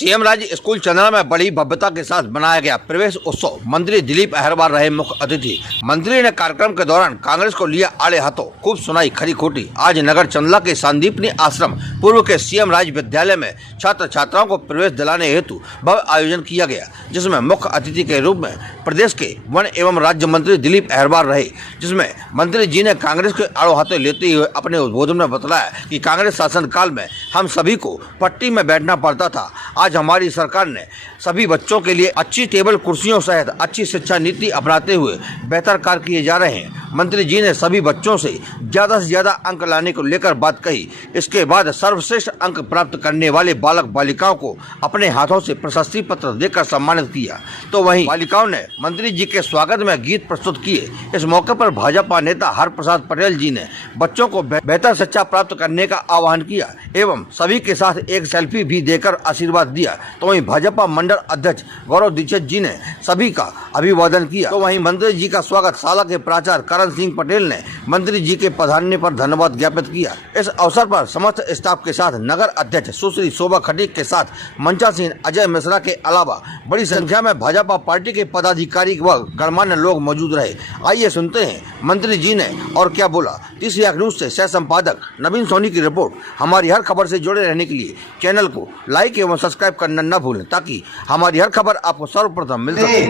CM राज्य school Chandana में बड़ी भव्यता के साथ बनाया गया प्रवेश उत्सव। मंत्री दिलीप अहरवार रहे मुख्य अतिथि। मंत्री ने कार्यक्रम के दौरान कांग्रेस को लिया आड़े हाथों, खूब सुनाई खरी खोटी। आज नगर चंदला के संदीपनी आश्रम पूर्व के सीएम राज्य विद्यालय में छात्र छात्राओं को प्रवेश दिलाने हेतु भव्य आयोजन किया गया, जिसमें मुख्य अतिथि के रूप में प्रदेश के वन एवं राज्य मंत्री दिलीप अहरवार रहे। जिसमें मंत्री जी ने कांग्रेस के आड़े हाथों लेते हुए अपने उद्बोधन में बताया कि कांग्रेस शासनकाल में हम सभी को पट्टी में बैठना पड़ता था। आज हमारी सरकार ने सभी बच्चों के लिए अच्छी टेबल कुर्सियों सहित अच्छी शिक्षा नीति अपनाते हुए बेहतर कार्य किए जा रहे हैं। मंत्री जी ने सभी बच्चों से ज्यादा अंक लाने को लेकर बात कही। इसके बाद सर्वश्रेष्ठ अंक प्राप्त करने वाले बालक बालिकाओं को अपने हाथों से प्रशस्ति पत्र देकर सम्मानित किया। तो वहीं बालिकाओं ने मंत्री जी के स्वागत में गीत प्रस्तुत किए। इस मौके पर भाजपा नेता हर प्रसाद पटेल जी ने बच्चों को बेहतर शिक्षा प्राप्त करने का आह्वान किया एवं सभी के साथ एक सेल्फी भी देकर आशीर्वाद दिया। तो वहीं भाजपा मंडल अध्यक्ष गौरव दीक्षित जी ने सभी का अभिवादन किया। तो वहीं मंत्री जी का स्वागत शाला के प्राचार्य करण सिंह पटेल ने मंत्री जी के पधारने पर धन्यवाद ज्ञापित किया। इस अवसर पर समस्त स्टाफ के साथ नगर अध्यक्ष सुश्री शोभा खटीक के साथ मंचा सिंह, अजय मिश्रा के अलावा बड़ी संख्या में भाजपा पार्टी के पदाधिकारी व गणमान्य लोग मौजूद रहे। आइए सुनते हैं मंत्री जी ने और क्या बोला। तीसरी न्यूज से सह संपादक नवीन सोनी की रिपोर्ट। हमारी हर खबर से जुड़े रहने के लिए चैनल को लाइक एवं सब्सक्राइब करना न भूलें, ताकि हमारी हर खबर आपको सर्वप्रथम मिल सके।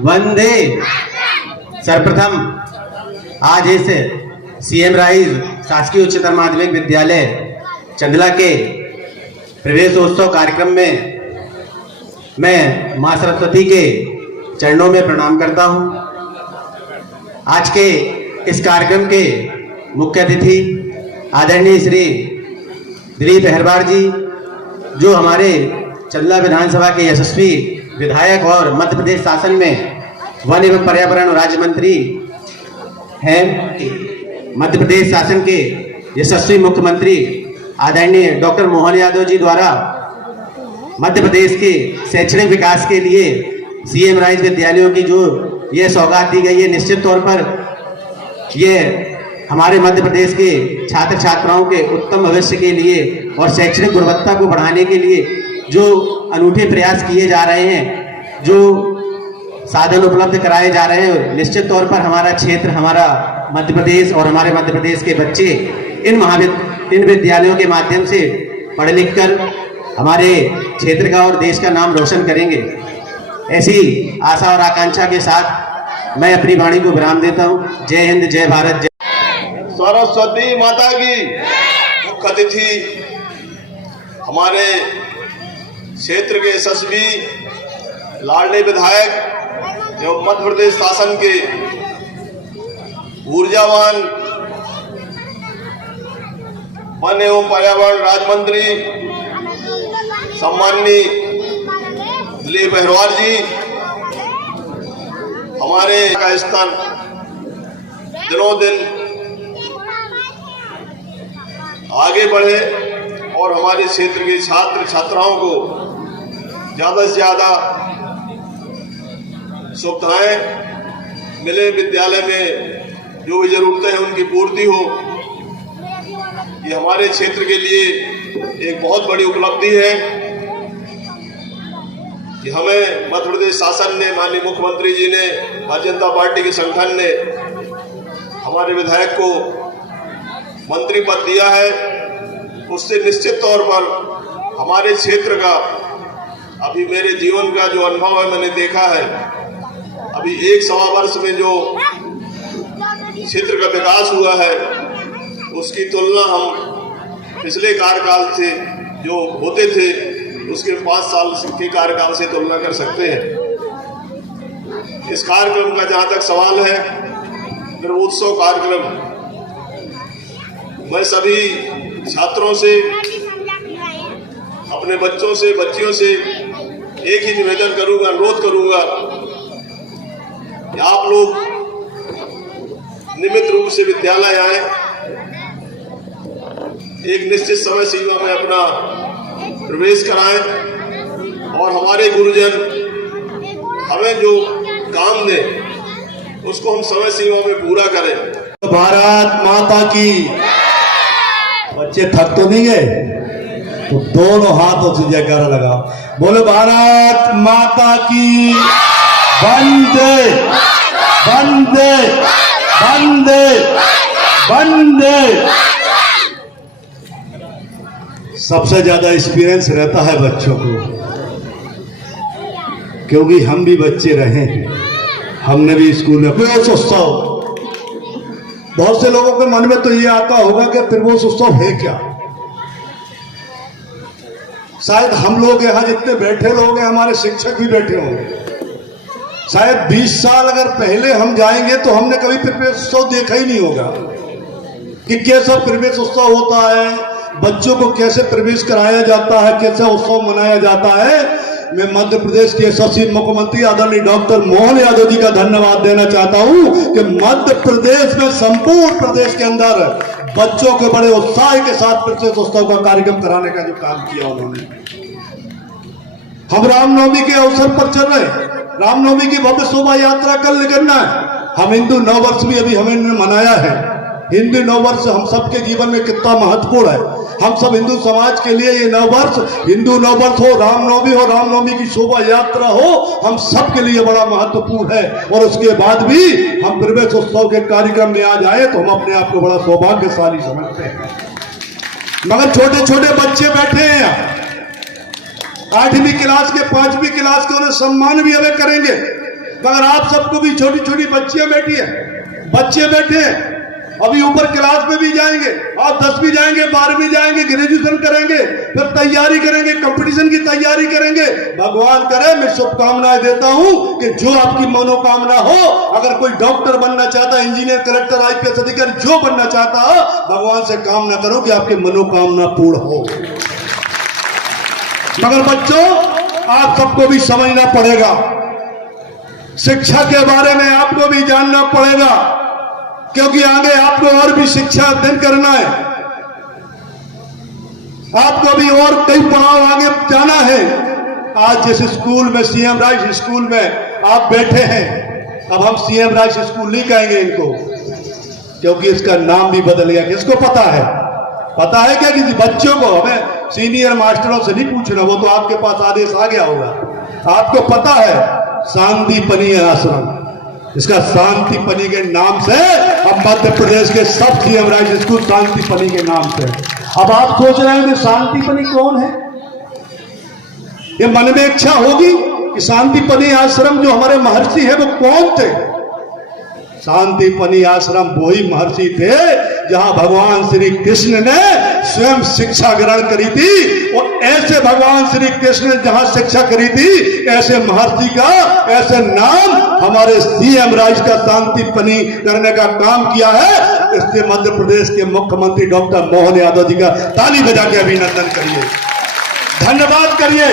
वंदे सर्वप्रथम आज इस सीएम राइज शासकीय उच्चतर माध्यमिक विद्यालय चंदला के प्रवेशोत्सव कार्यक्रम में मैं मां सरस्वती के चरणों में प्रणाम करता हूं। आज के इस कार्यक्रम के मुख्य अतिथि आदरणीय श्री दिलीप अहरवार जी, जो हमारे चंदला विधानसभा के यशस्वी विधायक और मध्य प्रदेश शासन में वन एवं पर्यावरण राज्य मंत्री हैं। मध्य प्रदेश शासन के यशस्वी मुख्यमंत्री आदरणीय डॉक्टर मोहन यादव जी द्वारा मध्य प्रदेश के शैक्षणिक विकास के लिए सीएम राइज विद्यालयों की जो ये सौगात दी गई है, निश्चित तौर पर ये हमारे मध्य प्रदेश के छात्र छात्राओं के उत्तम भविष्य के लिए और शैक्षणिक गुणवत्ता को बढ़ाने के लिए जो अनूठे प्रयास किए जा रहे हैं, जो साधन उपलब्ध कराए जा रहे हैं, निश्चित तौर पर हमारा क्षेत्र, हमारा मध्य प्रदेश और हमारे मध्य प्रदेश के बच्चे इन विद्यालयों के माध्यम से पढ़ लिख कर हमारे क्षेत्र का और देश का नाम रोशन करेंगे। ऐसी आशा और आकांक्षा के साथ मैं अपनी वाणी को विराम देता हूँ। जय हिंद, जय भारत, जय सरस्वती माता की। मुख्य अतिथि हमारे क्षेत्र के यशस्वी लाडले विधायक एवं मध्य प्रदेश शासन के ऊर्जावान वन एवं पर्यावरण राज्य मंत्री सम्माननीय दिलीप अहरवार जी, हमारे का स्थान दिनों दिन आगे बढ़े और हमारे क्षेत्र के छात्र छात्राओं को ज्यादा से ज्यादा सुविधाएं मिले, विद्यालय में जो भी जरूरतें हैं उनकी पूर्ति हो। ये हमारे क्षेत्र के लिए एक बहुत बड़ी उपलब्धि है कि हमें मध्य प्रदेश शासन ने, माननीय मुख्यमंत्री जी ने, भारतीय जनता पार्टी के संगठन ने हमारे विधायक को मंत्री पद दिया है। उससे निश्चित तौर पर हमारे क्षेत्र का, अभी मेरे जीवन का जो अनुभव है, मैंने देखा है अभी 1-1.25 वर्ष में जो क्षेत्र का विकास हुआ है, उसकी तुलना हम पिछले कार्यकाल से जो होते थे उसके 5 साल के कार्यकाल से तुलना कर सकते हैं। इस कार्यक्रम का जहां तक सवाल है, प्रवेशोत्सव कार्यक्रम, मैं सभी छात्रों से, अपने बच्चों से, बच्चियों से एक ही निवेदन करूंगा, अनुरोध करूंगा कि आप लोग नियमित रूप से विद्यालय आए, एक निश्चित समय सीमा में अपना प्रवेश कराएं और हमारे गुरुजन हमें जो काम दें उसको हम समय सीमा में पूरा करें। भारत माता की। बच्चे थक तो नहीं गए? तो दोनों हाथों से जयकारा लगाओ, बोले भारत माता की वंदे वंदे वंदे वंदे। सबसे ज्यादा एक्सपीरियंस रहता है बच्चों को, क्योंकि हम भी बच्चे रहे हैं, हमने भी स्कूल में प्रवेश उत्सव। बहुत से लोगों के मन में तो ये आता होगा कि प्रवेश उत्सव है क्या। शायद हम लोग यहाँ जितने बैठे लोग हैं, हमारे शिक्षक भी बैठे होंगे, शायद 20 साल अगर पहले हम जाएंगे तो हमने कभी प्रवेश उत्सव देखा ही नहीं होगा कि कैसा प्रवेश उत्सव होता है, बच्चों को कैसे प्रवेश कराया जाता है, कैसा उत्सव मनाया जाता है। मैं मध्य प्रदेश के यशस्वी मुख्यमंत्री आदरणीय डॉक्टर मोहन यादव जी का धन्यवाद देना चाहता हूं कि मध्य प्रदेश में, संपूर्ण प्रदेश के अंदर बच्चों के बड़े उत्साह के साथ प्रवेश उत्सव का कार्यक्रम कराने का जो काम किया उन्होंने। हम रामनवमी के अवसर पर चल रहे हैं, रामनवमी की भव्य शोभा यात्रा कल निकलना है। हम हिंदू नववर्ष भी अभी हमने मनाया है। हिंदू नववर्ष हम सबके जीवन में कितना महत्वपूर्ण है। हम सब हिंदू समाज के लिए ये नववर्ष, हिंदू नववर्ष हो, रामनवमी की शोभा यात्रा हो, हम सब के लिए बड़ा महत्वपूर्ण है। और उसके बाद भी हम प्रवेश उत्सव के कार्यक्रम में आ जाए तो हम अपने आप को बड़ा सौभाग्यशाली समझते हैं। मगर छोटे छोटे बच्चे बैठे हैं यहाँ, 8वीं क्लास के, 5वीं क्लास के, उन्हें सम्मान भी हमें करेंगे। मगर आप सबको भी छोटी छोटी बच्चियां बैठी है, बच्चे बैठे हैं, अभी ऊपर क्लास में भी जाएंगे, आप 10वीं जाएंगे, 12वीं जाएंगे, ग्रेजुएशन करेंगे, फिर तैयारी करेंगे, कंपटीशन की तैयारी करेंगे। भगवान करे, मैं शुभकामनाएं देता हूं कि जो आपकी मनोकामना हो, अगर कोई डॉक्टर बनना चाहता है, इंजीनियर, कलेक्टर, IPS अधिकारी जो बनना चाहता हो, भगवान से कामना करो कि आपकी मनोकामना पूर्ण हो। मगर बच्चों, आप सबको भी समझना पड़ेगा, शिक्षा के बारे में आपको भी जानना पड़ेगा, क्योंकि आगे आपको और भी शिक्षा अध्ययन करना है, आपको भी और कई पड़ाव आगे जाना है। आज जिस स्कूल में, सीएम राइस स्कूल में आप बैठे हैं, अब हम सीएम राइस स्कूल नहीं कहेंगे इनको, क्योंकि इसका नाम भी बदल गया। किसको पता है? पता है क्या किसी बच्चों को? हमें सीनियर मास्टरों से नहीं पूछना, वो तो आपके पास आदेश आ गया होगा। आपको पता है, शांतिपनी आश्रम, इसका शांतिपनी के नाम से अब मध्य प्रदेश के सब सीएम राइस स्कूल शांतिपनी के नाम से। अब आप सोच रहे हैं कि शांतिपनी कौन है? ये मन में इच्छा होगी कि शांतिपनी आश्रम जो हमारे महर्षि है वो कौन थे? शांतिपनी आश्रम वही महर्षि थे जहां भगवान श्री कृष्ण ने स्वयं शिक्षा ग्रहण करी थी। और ऐसे भगवान श्री कृष्ण ने जहां शिक्षा करी थी, ऐसे महर्षि का, ऐसे नाम हमारे सीएम राइस का शांतिपनी करने का काम किया है। इसलिए मध्य प्रदेश के मुख्यमंत्री डॉक्टर मोहन यादव जी का ताली बजा के अभिनंदन करिए, धन्यवाद करिए।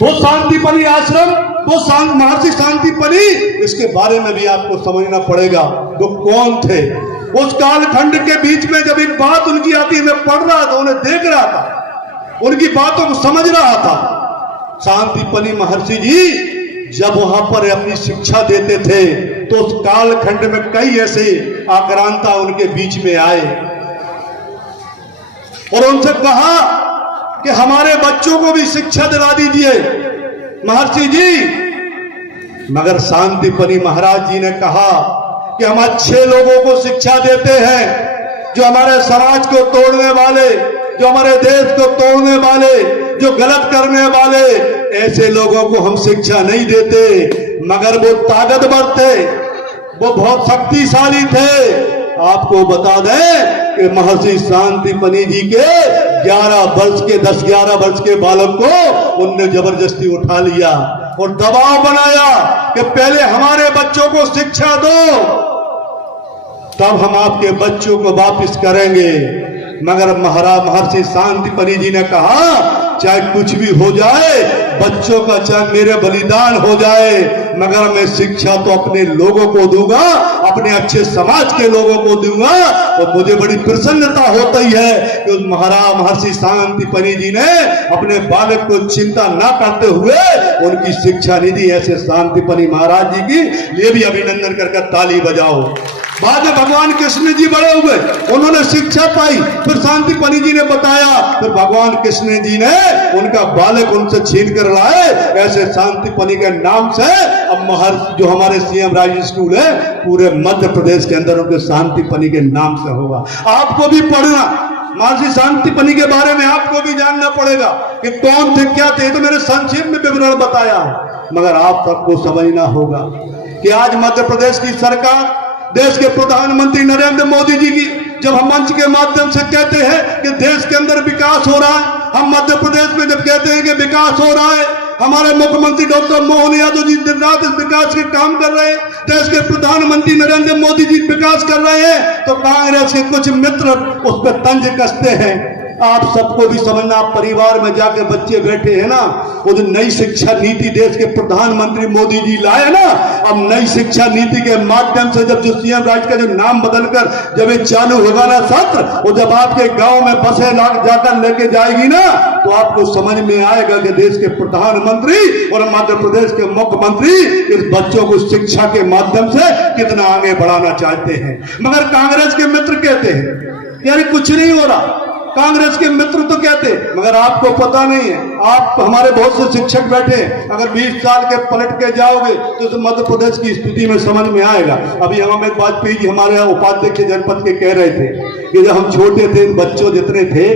वो शांतिपनी आश्रम, वो महर्षि शांतिपनी, इसके बारे में भी आपको समझना पड़ेगा वो कौन थे। उस कालखंड के बीच में जब एक बात उनकी आती है, मैं पढ़ रहा था, उन्हें देख रहा था, उनकी बातों को समझ रहा था। शांतिपनी महर्षि जी जब वहां पर अपनी शिक्षा देते थे तो उस कालखंड में कई ऐसे आक्रांता उनके बीच में आए और उनसे कहा कि हमारे बच्चों को भी शिक्षा दिला दीजिए महर्षि जी। मगर शांतिपनी महाराज जी ने कहा कि हम अच्छे लोगों को शिक्षा देते हैं, जो हमारे समाज को तोड़ने वाले, जो हमारे देश को तोड़ने वाले, जो गलत करने वाले, ऐसे लोगों को हम शिक्षा नहीं देते। मगर वो ताकतवर थे, वो बहुत शक्तिशाली थे। आपको बता दें कि महर्षि शांतिपनी जी के 10-11 वर्ष के बालक को उनने जबरदस्ती उठा लिया और दबाव बनाया कि पहले हमारे बच्चों को शिक्षा दो, तब हम आपके बच्चों को वापस करेंगे। मगर महर्षि शांतिपनी जी ने कहा, चाहे कुछ भी हो जाए, बच्चों का चाहे मेरे बलिदान हो जाए, मगर मैं शिक्षा तो अपने लोगों को दूंगा, अपने अच्छे समाज के लोगों को दूंगा। और मुझे बड़ी प्रसन्नता होती है कि उस महर्षि शांतिपनी जी ने अपने बालक को चिंता ना करते हुए उनकी शिक्षा निधि। ऐसे शांतिपनी महाराज जी की लिए भी अभिनंदन करके ताली बजाओ। बाद में भगवान कृष्ण जी बड़े हुए, उन्होंने शिक्षा पाई, फिर शांतिपनी जी ने बताया, फिर भगवान कृष्ण जी ने उनका बालक उनसे छीन कर लाए। ऐसे शांतिपनी के नाम से अब महर जो हमारे सीएम राइज स्कूल है पूरे मध्य प्रदेश के अंदर उनके शांतिपनी के नाम से होगा। आपको भी पढ़ना, महर्षि शांतिपनी के बारे में आपको भी जानना पड़ेगा कि कौन थे, क्या थे। तो मेरे संक्षेप में विवरण बताया है, मगर आप सबको समझना होगा कि आज मध्य प्रदेश की सरकार, देश के प्रधानमंत्री नरेंद्र मोदी जी की जब हम मंच के माध्यम से कहते हैं कि देश के अंदर विकास हो रहा है, हम मध्य प्रदेश में जब कहते हैं कि विकास हो रहा है, हमारे मुख्यमंत्री डॉक्टर मोहन यादव जी दिन रात इस विकास के काम कर रहे हैं, देश के प्रधानमंत्री नरेंद्र मोदी जी विकास कर रहे हैं, तो कांग्रेस के कुछ मित्र उस पर तंज कसते हैं। आप सबको भी समझना, आप परिवार में जाके बच्चे बैठे हैं ना, वो जो नई शिक्षा नीति देश के प्रधानमंत्री मोदी जी लाए ना, अब नई शिक्षा नीति के माध्यम से जब जो सीएम राज का जो नाम बदलकर जब ये चालू होगा ना सत्र, वो जब आपके गांव में बसें जाकर लेके जाएगी ना, तो आपको समझ में आएगा कि देश के प्रधानमंत्री और मध्य प्रदेश के मुख्यमंत्री इस बच्चों को शिक्षा के माध्यम से कितना आगे बढ़ाना चाहते हैं। मगर कांग्रेस के मित्र कहते हैं यार कुछ नहीं हो रहा, कांग्रेस के मित्र तो कहते, मगर आपको पता नहीं है। आप हमारे बहुत से शिक्षक बैठे हैं, अगर 20 साल के पलट के जाओगे तो मध्य प्रदेश की स्थिति में समझ में आएगा। अभी अमित वाजपेयी जी हमारे यहाँ उपाध्यक्ष जनपद के कह रहे थे कि जब हम छोटे थे, बच्चों जितने थे,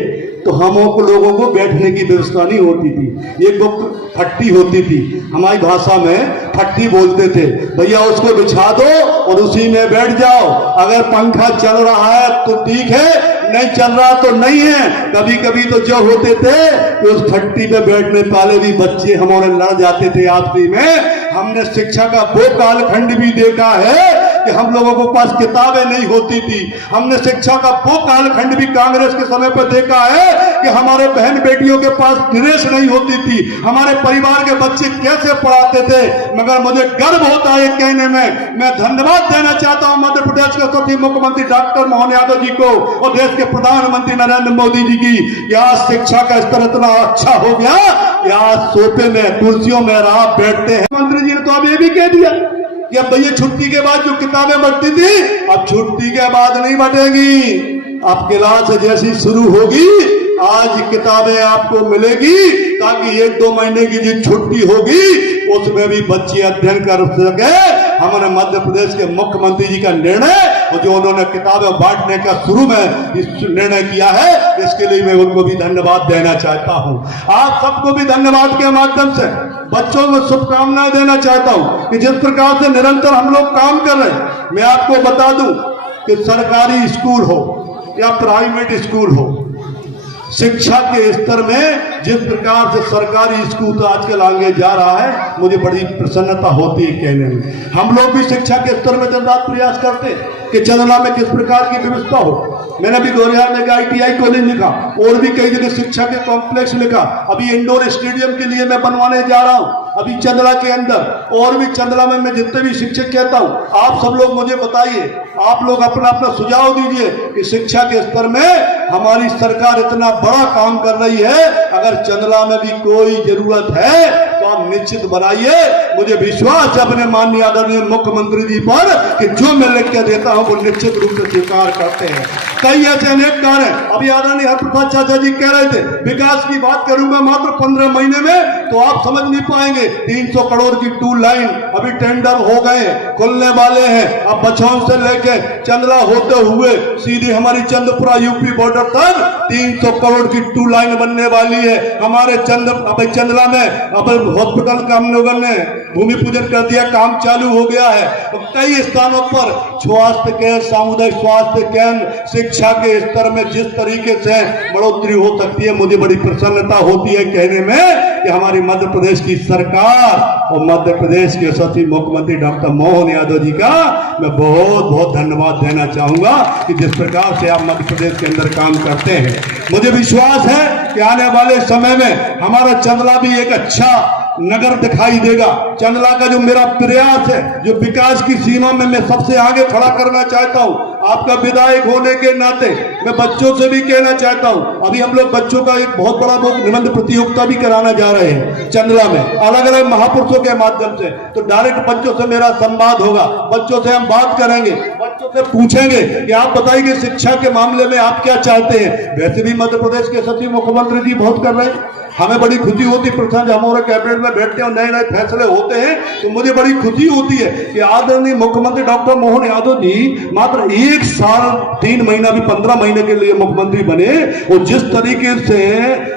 तो हम लोगों को बैठने की व्यवस्था नहीं होती थी, एक गुप्त फट्टी होती थी, हमारी भाषा में फट्टी बोलते थे। भैया उसको बिछा दो और उसी में बैठ जाओ, अगर पंखा चल रहा है तो ठीक है, नहीं चल रहा तो नहीं है। कभी कभी तो जो होते थे कि उस फट्टी पे बैठने वाले भी बच्चे हमारे लड़ जाते थे आपसी में। हमने शिक्षा का वो कालखंड भी देखा है कि हम लोगों के पास किताबें नहीं होती थी। हमने शिक्षा का वो कालखंड भी कांग्रेस के समय पर देखा है कि हमारे बहन बेटियों के पास ड्रेस नहीं होती थी, हमारे परिवार के बच्चे कैसे पढ़ाते थे। मगर मुझे गर्व होता है कहने में, मैं धन्यवाद देना चाहता हूं मध्य प्रदेश के सचिव मुख्यमंत्री डॉक्टर मोहन यादव जी को और देश के प्रधानमंत्री नरेंद्र मोदी जी की। आज शिक्षा का स्तर इतना अच्छा हो गया कि आज सोफे में, कुर्सियों में आप बैठते हैं। मंत्री जी ने तो अब ये भी कह दिया कि अब भैया छुट्टी के बाद जो किताबें बंटती थी, अब छुट्टी के बाद नहीं बटेगी, अब क्लास जैसी शुरू होगी आज किताबें आपको मिलेगी, ताकि 1-2 महीने की जो छुट्टी होगी उसमें भी बच्चे अध्ययन कर सके। हमारे मध्य प्रदेश के मुख्यमंत्री जी का निर्णय, जो उन्होंने किताबें बांटने का शुरू में इस निर्णय किया है, इसके लिए मैं उनको भी धन्यवाद देना चाहता हूं। आप सबको भी धन्यवाद के माध्यम से बच्चों को शुभकामनाएं देना चाहता हूं कि जिस प्रकार से निरंतर हम लोग काम कर रहे हैं। मैं आपको बता दूं कि सरकारी स्कूल हो या प्राइवेट स्कूल हो, शिक्षा के स्तर में जिस प्रकार से सरकारी स्कूल तो आजकल आगे जा रहा है, मुझे बड़ी प्रसन्नता होती है कहने में। हम लोग भी शिक्षा के स्तर में दिन रात प्रयास करते हैं कि चंदना में किस प्रकार की व्यवस्था हो। मैंने अभी गोरिया में ITI कॉलेज लिखा और भी कई जगह शिक्षा के कॉम्प्लेक्स लिखा। अभी इंडोर स्टेडियम के लिए मैं बनवाने जा रहा हूं अभी चंदला के अंदर, और भी चंदला में मैं जितने भी शिक्षक कहता हूं, आप सब लोग मुझे बताइए, आप लोग अपना अपना सुझाव दीजिए कि शिक्षा के स्तर में हमारी सरकार इतना बड़ा काम कर रही है, अगर चंदला में भी कोई जरूरत है तो आप निश्चित बनाइए। मुझे विश्वास है अपने माननीय आदरणीय मुख्यमंत्री जी पर कि जो मैं लिख के देता हूं वो निश्चित रूप से स्वीकार करते हैं। कई ऐसे अनेक कार्य, अभी आदरणीय हरप्रसाद चाचा जी कह रहे थे विकास की बात करूंगा मात्र 15 महीने में तो आप समझ नहीं पाएंगे। 300 करोड़ की 2 लाइन अभी टेंडर हो गए, खुलने वाले हैं। अब बछौन से लेके चंदला होते हुए सीधी हमारी चंदपुरा यूपी बॉर्डर तक 300 करोड़ की 2 लाइन बनने वाली है। हमारे चंदला में अब हॉस्पिटल का हम लोगों ने भूमि पूजन कर दिया, काम चालू हो गया है। कई स्थानों पर स्वास्थ्य केंद्र, सामुदायिक स्वास्थ्य केंद्र, शिक्षा के स्तर में जिस तरीके से बढ़ोतरी हो सकती है, मुझे बड़ी प्रसन्नता होती है कहने में कि हमारी मध्य प्रदेश की सरकार और मध्य प्रदेश के सचिव मुख्यमंत्री डॉक्टर मोहन यादव जी का मैं बहुत बहुत धन्यवाद देना चाहूंगा कि जिस प्रकार से आप मध्य प्रदेश के अंदर काम करते हैं। मुझे विश्वास है कि आने वाले समय में हमारा चंदला भी एक अच्छा नगर दिखाई देगा। चंदला का जो मेरा प्रयास है, जो विकास की सीमा में मैं सबसे आगे खड़ा करना चाहता हूं, आपका विधायक होने के नाते मैं बच्चों से भी कहना चाहता हूं, अभी हम लोग बच्चों का एक बहुत बड़ा निबंध प्रतियोगिता भी कराने जा रहे हैं चंदला में, अलग अलग महापुरुषों के माध्यम से। तो डायरेक्ट बच्चों से मेरा संवाद होगा, बच्चों से हम बात करेंगे, बच्चों से पूछेंगे कि आप बताइए शिक्षा के मामले में आप क्या चाहते हैं। वैसे भी मध्य प्रदेश के सचिव मुख्यमंत्री जी बहुत कर रहे हैं, हमें बड़ी खुशी होती है प्रथम जब हमारे कैबिनेट में बैठते हैं और नए नए फैसले होते हैं तो मुझे बड़ी खुशी होती है कि आदरणीय मुख्यमंत्री डॉक्टर मोहन यादव जी मात्र 1 साल 3 महीना भी 15 महीने के लिए मुख्यमंत्री बने और जिस तरीके से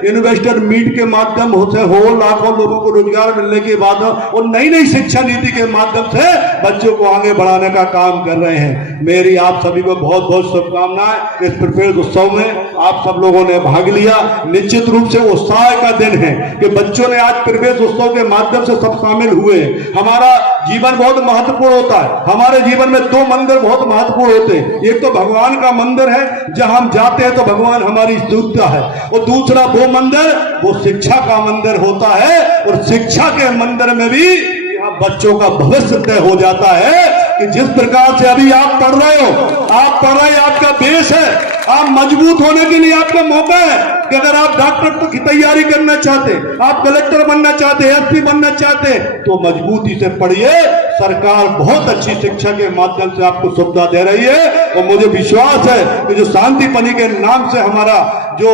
इन्वेस्टर मीट के माध्यम से हो लाखों लोगों को रोजगार मिलने के बाद और नई नई शिक्षा नीति के माध्यम से बच्चों को आगे बढ़ाने का काम कर रहे हैं। मेरी आप सभी को बहुत बहुत शुभकामनाएं। इस प्रवेश उत्सव में आप सब लोगों ने भाग लिया, निश्चित रूप से उत्साह दिन है कि बच्चों ने आज प्रवेश उत्सव के माध्यम से सब शामिल हुए। हमारा जीवन बहुत महत्वपूर्ण होता है, हमारे जीवन में 2 मंदिर बहुत महत्वपूर्ण होते हैं। एक तो भगवान का मंदिर है जहां हम जाते हैं तो भगवान हमारी सुरक्षा है, और दूसरा वो मंदिर वो शिक्षा का मंदिर होता है। और शिक्षा के मंदिर में भी यहाँ बच्चों का भविष्य तय हो जाता है कि जिस प्रकार से अभी आप पढ़ रहे हो, आप पढ़ रहे, आपका बेस है, आप मजबूत होने के लिए आपका मौका है कि अगर आप डॉक्टर की तैयारी करना चाहते, आप कलेक्टर बनना चाहते, एसपी बनना चाहते, तो मजबूती से पढ़िए। सरकार बहुत अच्छी शिक्षा के माध्यम से आपको सुविधा दे रही है और मुझे विश्वास है कि जो शांति पनी के नाम से हमारा जो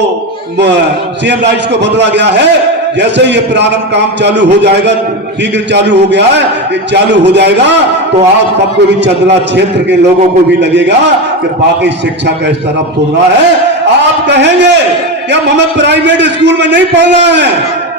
सीएम राइट्स को बदला गया है, जैसे ये प्रारंभ काम चालू हो जाएगा, शीघ्र चालू हो गया है, ये चालू हो जाएगा तो आप सबको भी चंदला क्षेत्र के लोगों को भी लगेगा कि बाकी शिक्षा का इस तरफ सुन रहा है। आप कहेंगे कि अब हमें प्राइवेट स्कूल में नहीं पढ़ना है,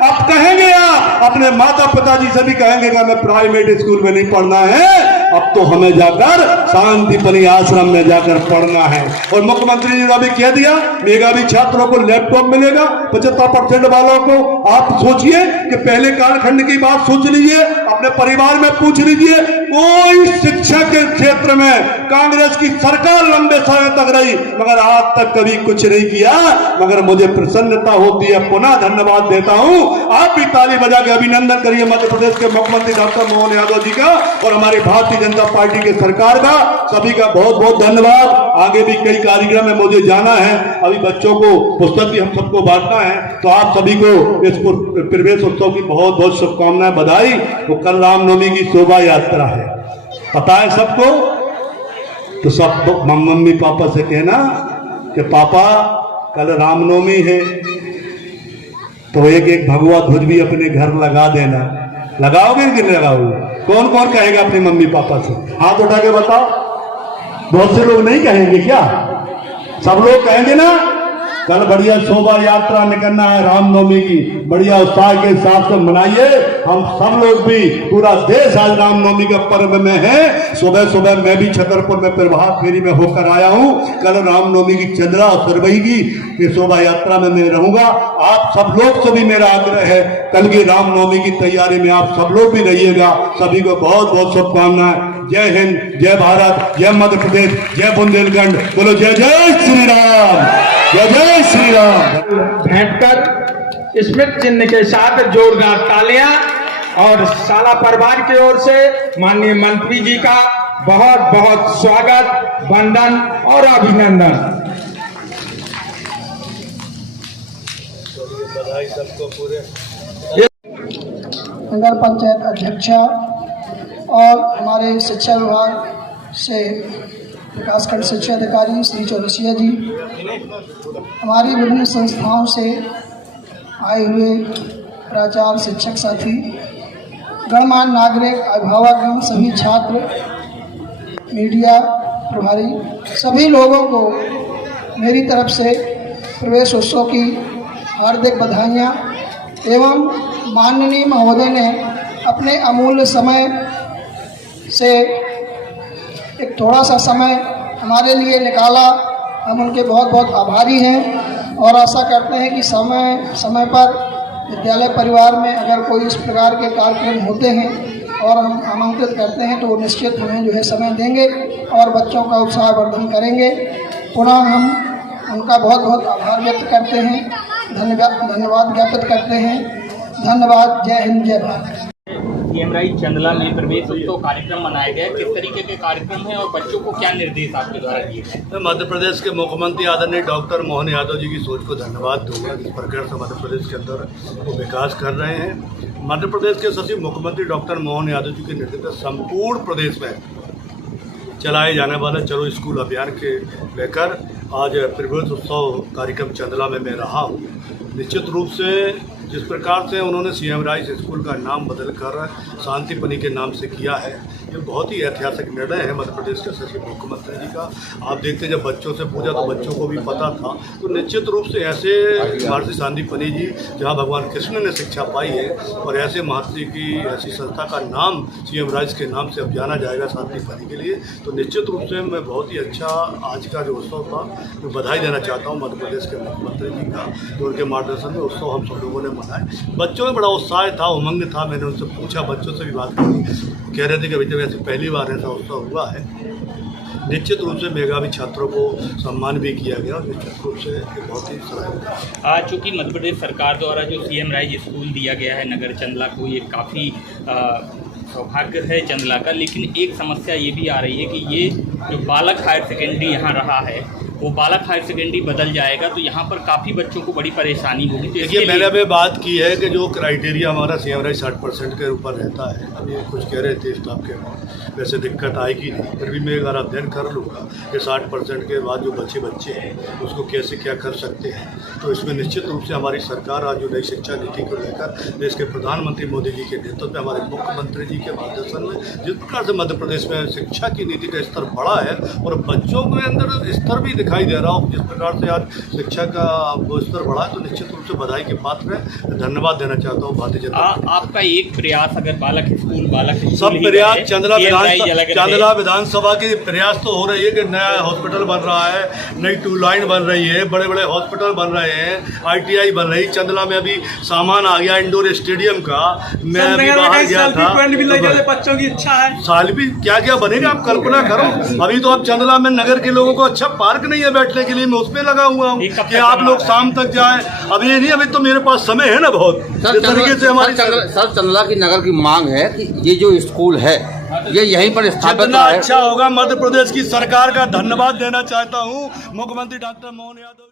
आप कहेंगे, आप अपने माता पिताजी से भी कहेंगे कि हमें प्राइवेट स्कूल में नहीं पढ़ना है, अब तो हमें जाकर शांतिपनी आश्रम में जाकर पढ़ना है। और मुख्यमंत्री जी ने अभी कह दिया मेधावी छात्रों को लैपटॉप मिलेगा 75% वालों को। आप सोचिए कि पहले कालखंड की बात सोच लीजिए, अपने परिवार में पूछ लीजिए, कोई शिक्षा के क्षेत्र में कांग्रेस की सरकार लंबे समय तक रही मगर आज तक कभी कुछ नहीं किया। मगर मुझे प्रसन्नता होती है, पुनः धन्यवाद देता हूं। आप भी ताली बजा के अभिनंदन करिए मध्य प्रदेश के मुख्यमंत्री डॉक्टर मोहन यादव जी का और हमारे भारतीय जनता पार्टी के सरकार का। सभी का बहुत बहुत धन्यवाद। आगे भी कई कार्यक्रम में मुझे जाना है, अभी बच्चों को पुस्तक भी हम सबको बांटना है, तो आप सभी को इस प्रवेश उत्सव की बहुत बहुत शुभकामनाएं, बधाई। तो कल रामनवमी की शोभा यात्रा है, पता है सबको, तो सब मम्मी पापा से कहना कि पापा कल रामनवमी है तो एक भगवा ध्वज भी अपने घर लगा देना। लगाओगे कि नहीं लगाओगे? कौन कौन कहेगा अपने मम्मी पापा से? हाथ उठा के बताओ। बहुत से लोग नहीं कहेंगे क्या? सब लोग कहेंगे ना। कल बढ़िया शोभा यात्रा निकलना है रामनवमी की, बढ़िया उत्साह के साथ से मनाइए। हम सब लोग भी, पूरा देश आज रामनवमी का पर्व में है। सुबह सुबह मैं भी छतरपुर में प्रभात फेरी में होकर आया हूँ। कल रामनवमी की चंद्रा और सरवई की शोभा यात्रा में मैं रहूंगा। आप सब लोग से भी मेरा आग्रह है, कल की रामनवमी की तैयारी में आप सब लोग भी रहिएगा। सभी को बहुत बहुत शुभकामनाएं। जय हिंद, जय भारत, जय मध्य प्रदेश, जय बुंदेलखंड। बोलो जय जय श्री राम, जय जय श्री राम। भेंट कर स्मृति चिन्ह के साथ जोरदार तालियां और शाला परिवार की ओर से माननीय मंत्री जी का बहुत बहुत स्वागत, वंदन और अभिनंदन। नगर पंचायत अध्यक्षा और हमारे शिक्षा विभाग से विकासखंड शिक्षा अधिकारी श्री चौरसिया जी, हमारी विभिन्न संस्थाओं से आए हुए प्राचार्य, शिक्षक साथी, गणमान्य नागरिक, अभिभावक, सभी छात्र, मीडिया प्रभारी, सभी लोगों को मेरी तरफ से प्रवेश उत्सव की हार्दिक बधाइयाँ। एवं माननीय महोदय ने अपने अमूल्य समय से एक थोड़ा सा समय हमारे लिए निकाला, हम उनके बहुत बहुत आभारी हैं और आशा करते हैं कि समय समय पर विद्यालय परिवार में अगर कोई इस प्रकार के कार्यक्रम होते हैं और हम आमंत्रित करते हैं तो वो निश्चित हमें जो है समय देंगे और बच्चों का उत्साहवर्धन करेंगे। पुनः हम उनका बहुत बहुत आभार व्यक्त करते हैं, धन्यवाद ज्ञापित करते हैं। धन्यवाद। जय हिंद, जय भारत। सीएम राइट चंदला में प्रवेश उत्सव कार्यक्रम मनाया गया, किस तरीके के कार्यक्रम है और बच्चों को क्या निर्देश आपके द्वारा दिए गए? मध्य प्रदेश के मुख्यमंत्री आदरणीय डॉक्टर मोहन यादव जी की सोच को धन्यवाद दूंगा, जिस प्रकार से मध्य प्रदेश के अंदर वो विकास कर रहे हैं। मध्य प्रदेश के सचिव मुख्यमंत्री डॉक्टर मोहन यादव जी के नेतृत्व में संपूर्ण प्रदेश में चलाए जाने वाले चलो स्कूल अभियान के लेकर आज प्रवेश उत्सव कार्यक्रम चंदला में मैं रहा हूँ। निश्चित रूप से जिस प्रकार से उन्होंने सीएम राइस स्कूल का नाम बदलकर शांतिपनी के नाम से किया है, ये बहुत ही ऐतिहासिक निर्णय है मध्य प्रदेश के सचिव मुख्यमंत्री जी का। आप देखते हैं जब बच्चों से पूछा तो बच्चों को भी पता था। तो निश्चित रूप से ऐसे महर्षि शांतिपनी जी जहाँ भगवान कृष्ण ने शिक्षा पाई है और ऐसे महर्षि की ऐसी संस्था का नाम सीएम राइस के नाम से अब जाना जाएगा शांतिपनी के लिए, तो निश्चित रूप से मैं बहुत ही अच्छा आज का जो उत्सव था मैं बधाई देना चाहता हूँ मध्य प्रदेश के मुख्यमंत्री जी का, जो उनके मार्गदर्शन में उत्सव हम सब लोगों ने मनाए। बच्चों में बड़ा उत्साह था, उमंग था। मैंने उनसे पूछा, बच्चों से भी बात करी, कह रहे थे कि अभी तक ऐसी पहली बार ऐसा उत्सव हुआ है। निश्चित रूप से मेधावी छात्रों को सम्मान भी किया गया और निश्चित रूप से ये बहुत ही सराहनीय है। चूँकि मध्य प्रदेश सरकार द्वारा जो सीएम राइज स्कूल दिया गया है नगर चंदला को, ये काफ़ी सौभाग्य है चंदला का, लेकिन एक समस्या ये भी आ रही है कि ये जो बालक हायर सेकेंडरी यहाँ रहा है वो बालक हायर सेकेंडरी बदल जाएगा, तो यहाँ पर काफ़ी बच्चों को बड़ी परेशानी होगी। तो देखिए, मैंने अभी बात की है कि जो क्राइटेरिया हमारा सीएम राइज 60% के ऊपर रहता है। अभी कुछ कह रहे थे स्टाफ के, वैसे दिक्कत आएगी नहीं, फिर भी मैं एक बार अध्ययन कर लूँगा कि 60% के बाद जो बच्चे हैं उसको कैसे क्या कर सकते हैं। तो इसमें निश्चित रूप से हमारी सरकार आज जो नई शिक्षा नीति को लेकर देश के प्रधानमंत्री मोदी जी के नेतृत्व में, हमारे मुख्यमंत्री जी के मार्गदर्शन में जिस प्रकार से मध्य प्रदेश में शिक्षा की नीति का स्तर बढ़ा है और बच्चों के अंदर स्तर भी दिखाई दे रहा हो, जिस प्रकार से आज शिक्षा का वो स्तर बढ़ा है, तो निश्चित रूप से बधाई के पात्र है। धन्यवाद देना चाहता हूँ भारतीय जनता पार्टी। आपका एक प्रयास, अगर बालक स्कूल सब प्रयास चंदला विधानसभा की प्रयास तो हो रही है कि नया हॉस्पिटल बन रहा है, नई 2 लाइन बन रही है, बड़े बड़े हॉस्पिटल बन रहे हैं, ITI बन रही। चंदला में अभी सामान आ गया इंडोर स्टेडियम का। मैं अभी बाहर गया था, बच्चों की इच्छा है साल भी क्या क्या बनेगा आप कल्पना करो। अभी तो अब चंदला में नगर के लोगों को अच्छा पार्क नहीं है बैठने के लिए, मैं उस पर लगा हुआ हूँ कि आप लोग शाम तक जाएं। अब ये नहीं, अभी तो मेरे पास समय है ना बहुत। इस तरीके से हमारी सर चंदला की नगर की मांग है कि ये जो स्कूल है ये यहीं पर स्थापित जितना अच्छा होगा, मध्य प्रदेश की सरकार का धन्यवाद देना चाहता हूँ मुख्यमंत्री डॉक्टर मोहन यादव।